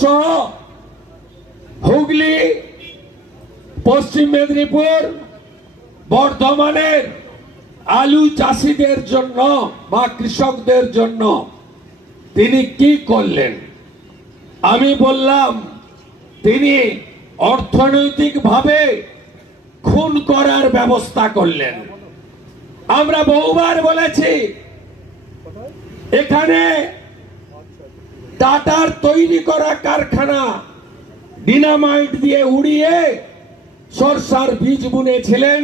সহ হুগলি, পশ্চিম মেদিনীপুর, বর্ধমানের আলু চাষীদের জন্য বা কৃষকদের জন্য তিনি কি করলেন? আমি বললাম তিনি অর্থনৈতিকভাবে খুন করার ব্যবস্থা করলেন। আমরা বহুবার বলেছি এখানে টাটার তৈরি করা কারখানা ডিনামাইট দিয়ে উড়িয়ে সরষার বীজ বুনেছিলেন,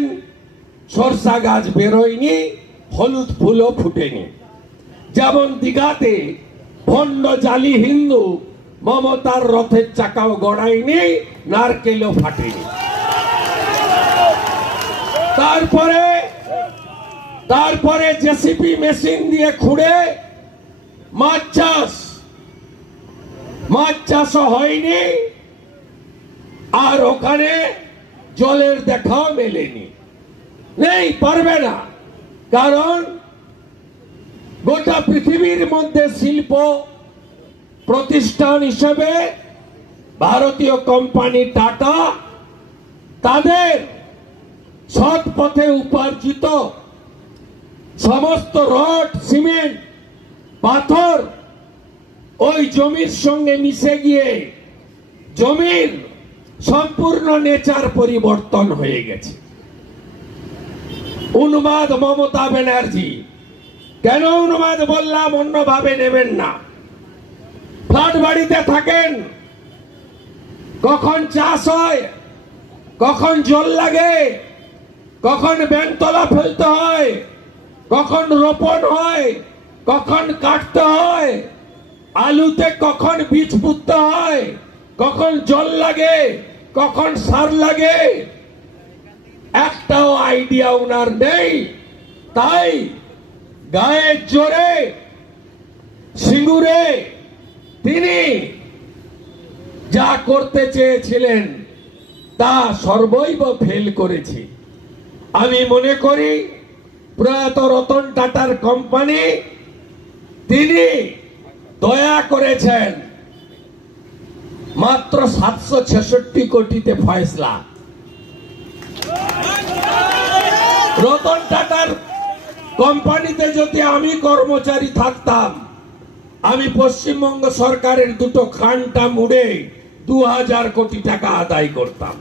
সরষা গাছ বেরোয়নি, হলুদ ফুলও ফুটেনি। যেমন দীঘাতে ভণ্ড জালি হিন্দু মমতার রথের চাকাও গড়ায়নি, নারকেলও ফাটেনি। তারপরে জেসিপি মেশিন দিয়ে খুঁড়ে মাছ চাষও হয়নি, আর ওখানে জলের দেখাও মেলেনি। নেই, পারবে না, কারণ গোটা পৃথিবীর মধ্যে শিল্প প্রতিষ্ঠান হিসেবে ভারতীয় কোম্পানি টাটা তাদের সৎ পথে উপার্জিত সমস্ত রড, সিমেন্ট, পাথর ওই জমির সঙ্গে মিশে গিয়ে জমির সম্পূর্ণ নেচার পরিবর্তন হয়ে গেছে। উন্মাদ মমতা ব্যানার্জি। কেন উন্মাদ বললাম? অন্যভাবে নেবেন না। ফ্ল্যাট বাড়িতে থাকেন, কখন চাষ হয়, কখন জল লাগে, কখন ব্যাংতলা ফেলতে হয়, কখন রোপণ হয়, কখন কাটতে হয়, আলুতে কখন বীজ পুঁততে হয়, কখন জল লাগে, কখন সার লাগে, একটাও আইডিয়া উনার নেই। তাই গায়ের জোরে সিঙ্গুরে তিনি যা করতে চেয়েছিলেন তা সর্বৈব ফেল করেছে। আমি মনে করি প্রয়াত রতন টাটার কোম্পানি তিনি দয়া করেছেন মাত্র 766 কোটিতে ফয়সলা। রতন টাটার কোম্পানিতে যদি আমি কর্মচারী থাকতাম, আমি পশ্চিমবঙ্গ সরকারের দুটো খানটা মুড়ে 2000 কোটি টাকা আদায় করতাম।